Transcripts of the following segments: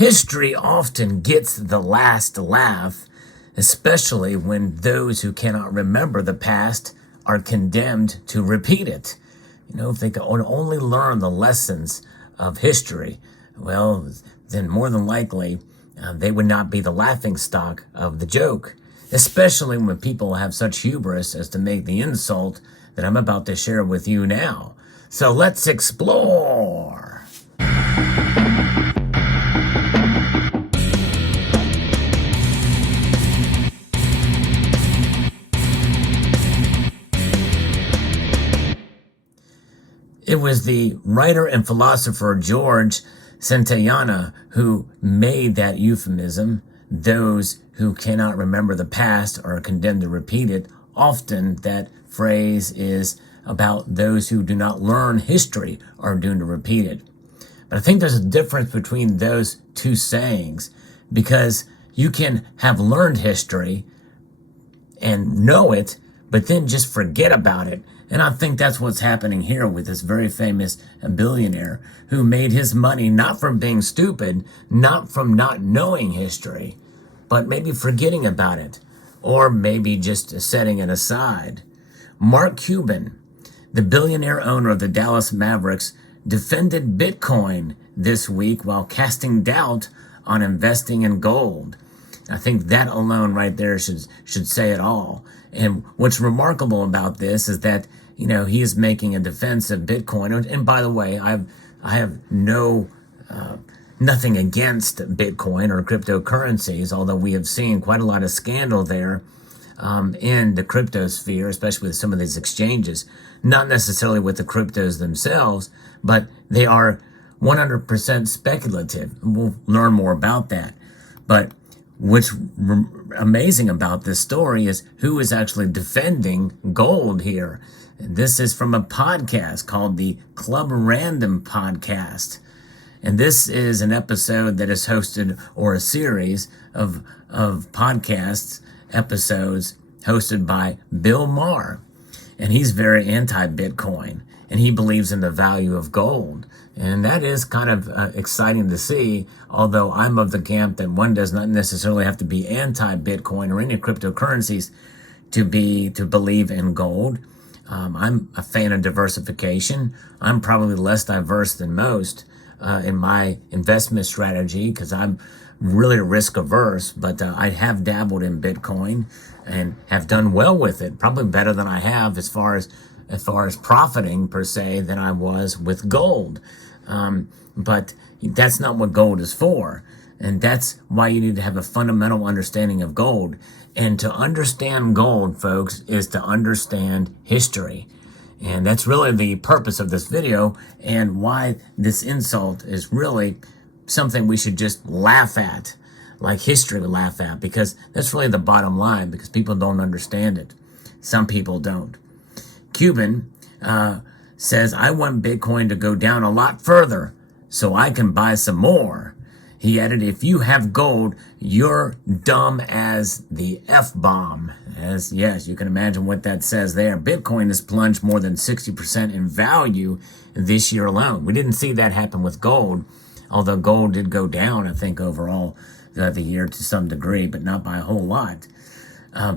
History often gets the last laugh, especially when those who cannot remember the past are condemned to repeat it. If they can only learn the lessons of history, well, then more than likely they would not be the laughing stock of the joke, especially when people have such hubris as to make the insult that I'm about to share with you now. So let's explore. It was the writer and philosopher George Santayana who made that euphemism. Those who cannot remember the past are condemned to repeat it. Often that phrase is about those who do not learn history are doomed to repeat it. But I think there's a difference between those two sayings, because you can have learned history and know it, but then just forget about it. And I think that's what's happening here with this very famous billionaire who made his money not from being stupid, not from not knowing history, but maybe forgetting about it, or maybe just setting it aside. Mark Cuban, the billionaire owner of the Dallas Mavericks, defended Bitcoin this week while casting doubt on investing in gold. I think that alone right there should say it all. And what's remarkable about this is that, he is making a defense of Bitcoin. And by the way, I have nothing against Bitcoin or cryptocurrencies, although we have seen quite a lot of scandal there in the crypto sphere, especially with some of these exchanges. Not necessarily with the cryptos themselves, but they are 100% speculative. We'll learn more about that. But what's amazing about this story is who is actually defending gold here. This is from a podcast called the Club Random Podcast. And this is an episode that is hosted, or a series of podcasts, episodes hosted by Bill Maher. And he's very anti-Bitcoin, and he believes in the value of gold. And that is kind of exciting to see, although I'm of the camp that one does not necessarily have to be anti-Bitcoin or any cryptocurrencies to believe in gold. I'm a fan of diversification. I'm probably less diverse than most in my investment strategy because I'm really risk averse, but I have dabbled in Bitcoin and have done well with it, probably better than I have as far as profiting per se than I was with gold. But that's not what gold is for. And that's why you need to have a fundamental understanding of gold. And to understand gold, folks, is to understand history. And that's really the purpose of this video, and why this insult is really something we should just laugh at, like history would laugh at, because that's really the bottom line, because people don't understand it. Some people don't. Cuban says, I want Bitcoin to go down a lot further so I can buy some more. He added, if you have gold, you're dumb as the F-bomb. As yes, you can imagine what that says there. Bitcoin has plunged more than 60% in value this year alone. We didn't see that happen with gold, although gold did go down, I think, overall the year to some degree, but not by a whole lot.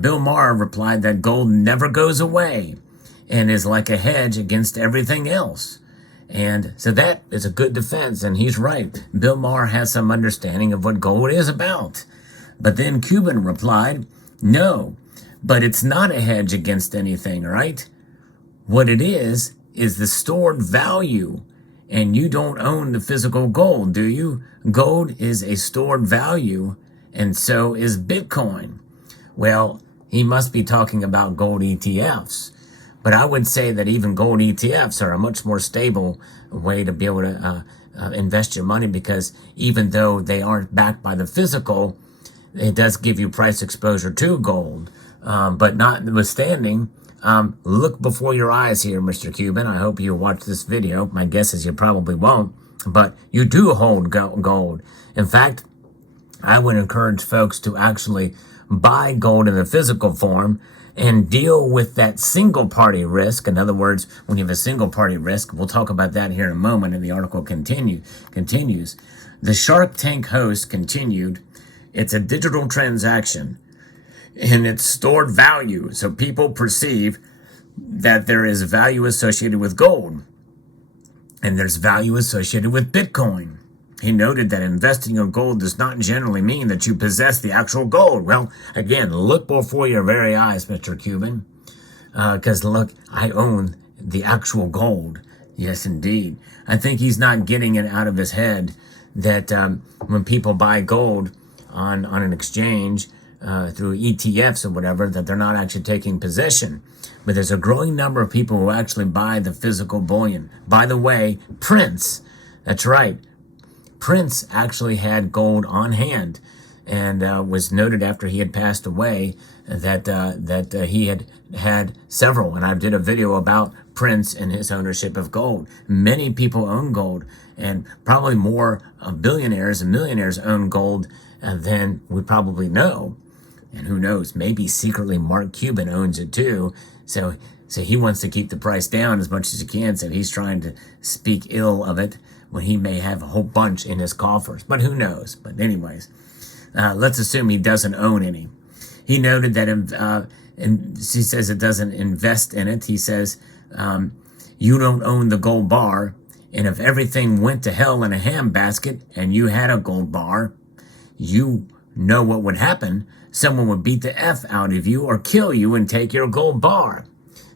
Bill Maher replied that gold never goes away and is like a hedge against everything else. And so that is a good defense, and he's right. Bill Maher has some understanding of what gold is about. But then Cuban replied, no, but it's not a hedge against anything, right? What it is the stored value. And you don't own the physical gold, do you? Gold is a stored value, and so is Bitcoin. Well, he must be talking about gold ETFs. But I would say that even gold ETFs are a much more stable way to be able to invest your money, because even though they aren't backed by the physical, it does give you price exposure to gold. But notwithstanding, look before your eyes here, Mr. Cuban. I hope you watch this video. My guess is you probably won't. But you do hold gold. In fact, I would encourage folks to actually buy gold in the physical form and deal with that single party risk. In other words, when you have a single party risk, we'll talk about that here in a moment, and the article continues. The Shark Tank host continued, "It's a digital transaction and it's stored value, so people perceive that there is value associated with gold and there's value associated with Bitcoin." He noted that investing in gold does not generally mean that you possess the actual gold. Well, again, look before your very eyes, Mr. Cuban, because look, I own the actual gold. Yes, indeed. I think he's not getting it out of his head that when people buy gold on an exchange through ETFs or whatever, that they're not actually taking possession. But there's a growing number of people who actually buy the physical bullion. By the way, Prince, that's right, Prince actually had gold on hand, and was noted after he had passed away that he had several. And I did a video about Prince and his ownership of gold. Many people own gold, and probably more billionaires and millionaires own gold than we probably know. And who knows, maybe secretly Mark Cuban owns it too. So he wants to keep the price down as much as he can. So he's trying to speak ill of it when he may have a whole bunch in his coffers. But who knows? But anyways, let's assume he doesn't own any. He noted that, and he says it doesn't invest in it. He says, you don't own the gold bar. And if everything went to hell in a handbasket and you had a gold bar, you know what would happen. Someone would beat the F out of you or kill you and take your gold bar.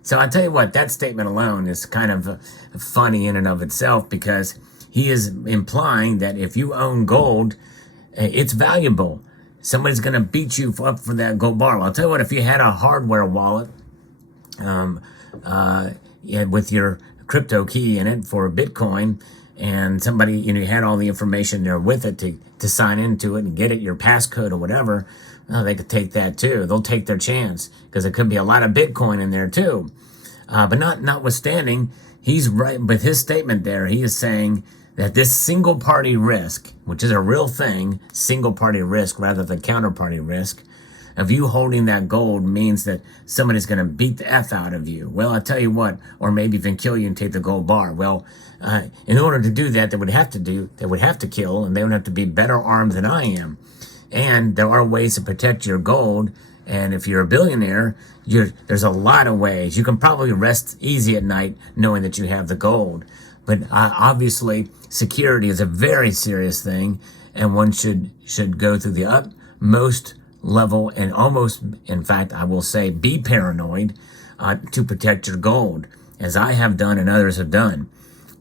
So I tell you what, that statement alone is kind of funny in and of itself, because he is implying that if you own gold, it's valuable. Somebody's going to beat you up for that gold bar. Well, I'll tell you what, if you had a hardware wallet with your crypto key in it for Bitcoin, and somebody, you had all the information there with it to sign into it and get it, your passcode or whatever, they could take that too. They'll take their chance, because there could be a lot of Bitcoin in there too. But notwithstanding, he's right with his statement there. He is saying that this single party risk, which is a real thing, single party risk rather than counterparty risk, of you holding that gold means that somebody's going to beat the F out of you. Well, I tell you what, or maybe even kill you and take the gold bar. Well, in order to do that, they would have to kill, and they would have to be better armed than I am. And there are ways to protect your gold. And if you're a billionaire, there's a lot of ways. You can probably rest easy at night knowing that you have the gold. But obviously, security is a very serious thing, and one should go through the utmost level, and almost, in fact, I will say, be paranoid to protect your gold, as I have done and others have done.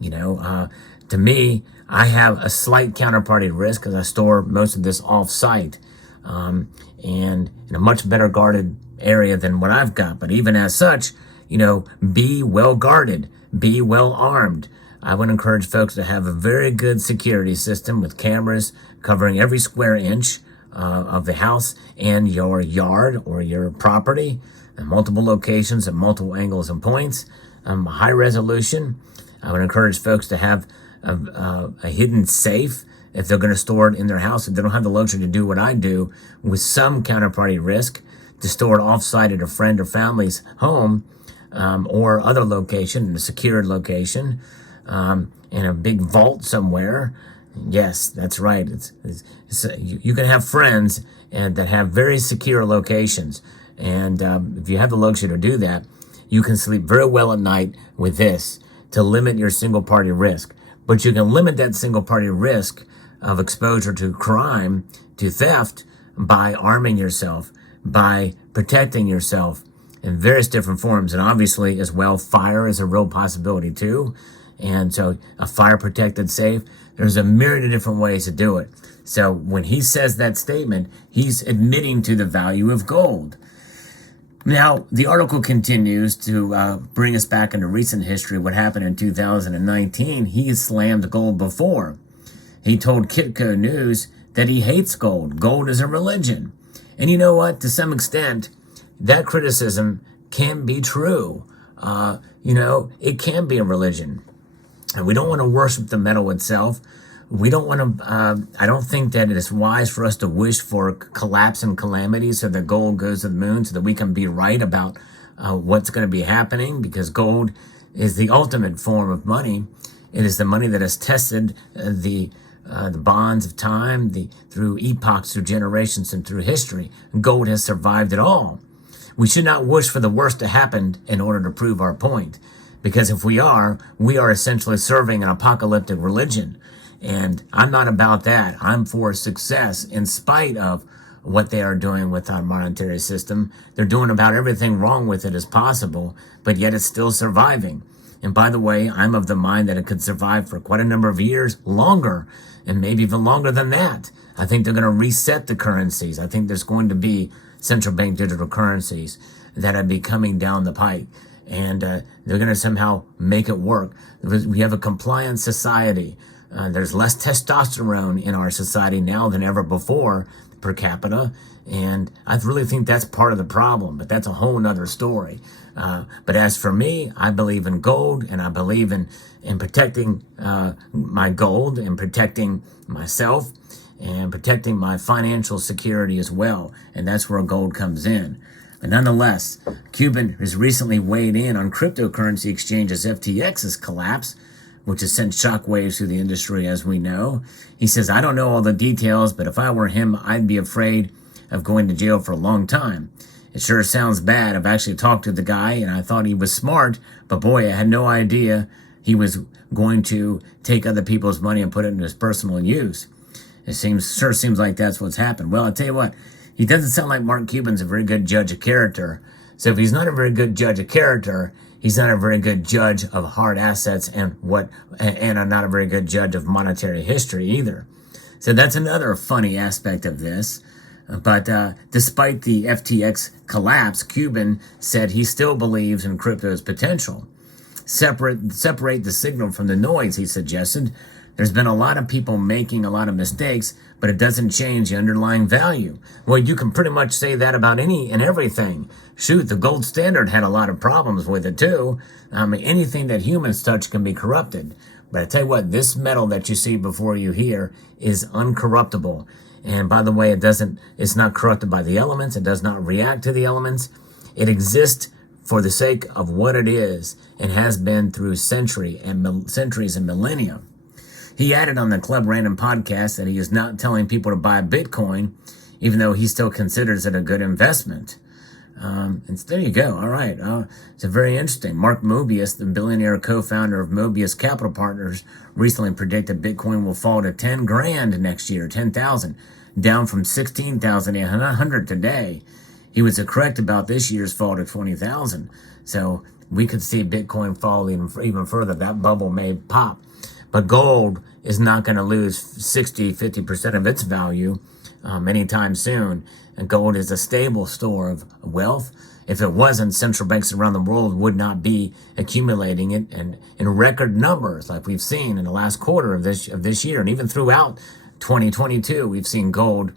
To me, I have a slight counterparty risk because I store most of this off-site and in a much better guarded area than what I've got. But even as such, be well guarded, be well armed. I would encourage folks to have a very good security system with cameras covering every square inch of the house and your yard or your property, in multiple locations at multiple angles and points, high resolution. I would encourage folks to have a hidden safe if they're going to store it in their house. If they don't have the luxury to do what I do with some counterparty risk, to store it off-site at a friend or family's home or other location, in a secured location, in a big vault somewhere. Yes, that's right. You can have friends that have very secure locations. And if you have the luxury to do that, you can sleep very well at night with this to limit your single party risk. But you can limit that single party risk of exposure to crime, to theft, by arming yourself, by protecting yourself in various different forms. And obviously, as well, fire is a real possibility too. And so a fire protected safe, there's a myriad of different ways to do it. So when he says that statement, he's admitting to the value of gold. Now, the article continues to bring us back into recent history, what happened in 2019. He has slammed gold before. He told Kitco News that he hates gold. Gold is a religion. And you know what? To some extent, that criticism can be true. It can be a religion. And we don't want to worship the metal itself. We don't want to, I don't think that it is wise for us to wish for collapse and calamity so that gold goes to the moon so that we can be right about what's going to be happening, because gold is the ultimate form of money. It is the money that has tested the the bonds of time, through epochs, through generations, and through history. Gold has survived it all. We should not wish for the worst to happen in order to prove our point. Because if we are essentially serving an apocalyptic religion. And I'm not about that. I'm for success in spite of what they are doing with our monetary system. They're doing about everything wrong with it as possible, but yet it's still surviving. And by the way, I'm of the mind that it could survive for quite a number of years longer, and maybe even longer than that. I think they're going to reset the currencies. I think there's going to be central bank digital currencies that are be coming down the pike. And they're going to somehow make it work. We have a compliant society. There's less testosterone in our society now than ever before per capita. And I really think that's part of the problem, but that's a whole nother story. But as for me, I believe in gold, and I believe in protecting my gold and protecting myself and protecting my financial security as well. And that's where gold comes in. But nonetheless, Cuban has recently weighed in on cryptocurrency exchanges FTX's collapse, which has sent shockwaves through the industry, as we know. He says, I don't know all the details, but if I were him, I'd be afraid of going to jail for a long time. It sure sounds bad. I've actually talked to the guy, and I thought he was smart, but boy, I had no idea he was going to take other people's money and put it into his personal use. It sure seems like that's what's happened. Well, I'll tell you what, he doesn't sound like Mark Cuban's a very good judge of character. So if he's not a very good judge of character, he's not a very good judge of hard assets and not a very good judge of monetary history either. So that's another funny aspect of this. But despite the FTX collapse, Cuban said he still believes in crypto's potential. Separate the signal from the noise, he suggested. There's been a lot of people making a lot of mistakes, but it doesn't change the underlying value. Well, you can pretty much say that about any and everything. Shoot, the gold standard had a lot of problems with it too. Anything that humans touch can be corrupted. But I tell you what, this metal that you see before you here is uncorruptible. And by the way, it's not corrupted by the elements. It does not react to the elements. It exists for the sake of what it is and has been through centuries and millennia. He added on the Club Random podcast that he is not telling people to buy Bitcoin, even though he still considers it a good investment. And so there you go. All right. It's very interesting. Mark Mobius, the billionaire co-founder of Mobius Capital Partners, recently predicted Bitcoin will fall to 10 grand next year, 10,000, down from 16,800 today. He was correct about this year's fall to 20,000. So we could see Bitcoin fall even further. That bubble may pop. But gold is not going to lose 50% of its value anytime soon. And gold is a stable store of wealth. If it wasn't, central banks around the world would not be accumulating it and in record numbers like we've seen in the last quarter of this year. And even throughout 2022, we've seen gold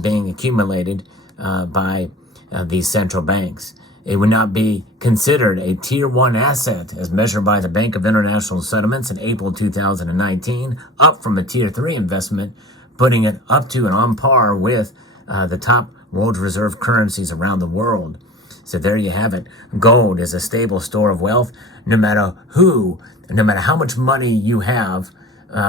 being accumulated by these central banks. It would not be considered a Tier 1 asset as measured by the Bank of International Settlements in April 2019, up from a Tier 3 investment, putting it up to and on par with the top world reserve currencies around the world. So there you have it. Gold is a stable store of wealth. No matter how much money you have,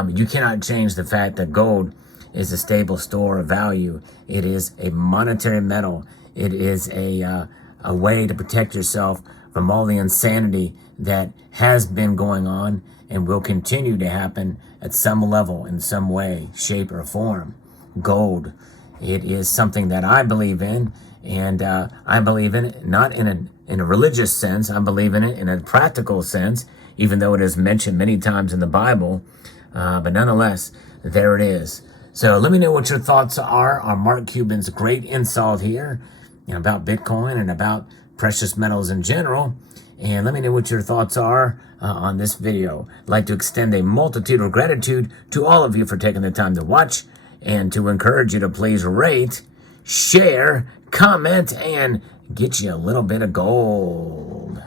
you cannot change the fact that gold is a stable store of value. It is a monetary metal. It is a way to protect yourself from all the insanity that has been going on and will continue to happen at some level, in some way, shape, or form. Gold. It is something that I believe in, and I believe in it not in a religious sense. I believe in it in a practical sense, even though it is mentioned many times in the Bible. But nonetheless, there it is. So let me know what your thoughts are on Mark Cuban's great insult here about Bitcoin and about precious metals in general. And let me know what your thoughts are on this video. I'd like to extend a multitude of gratitude to all of you for taking the time to watch and to encourage you to please rate, share, comment, and get you a little bit of gold.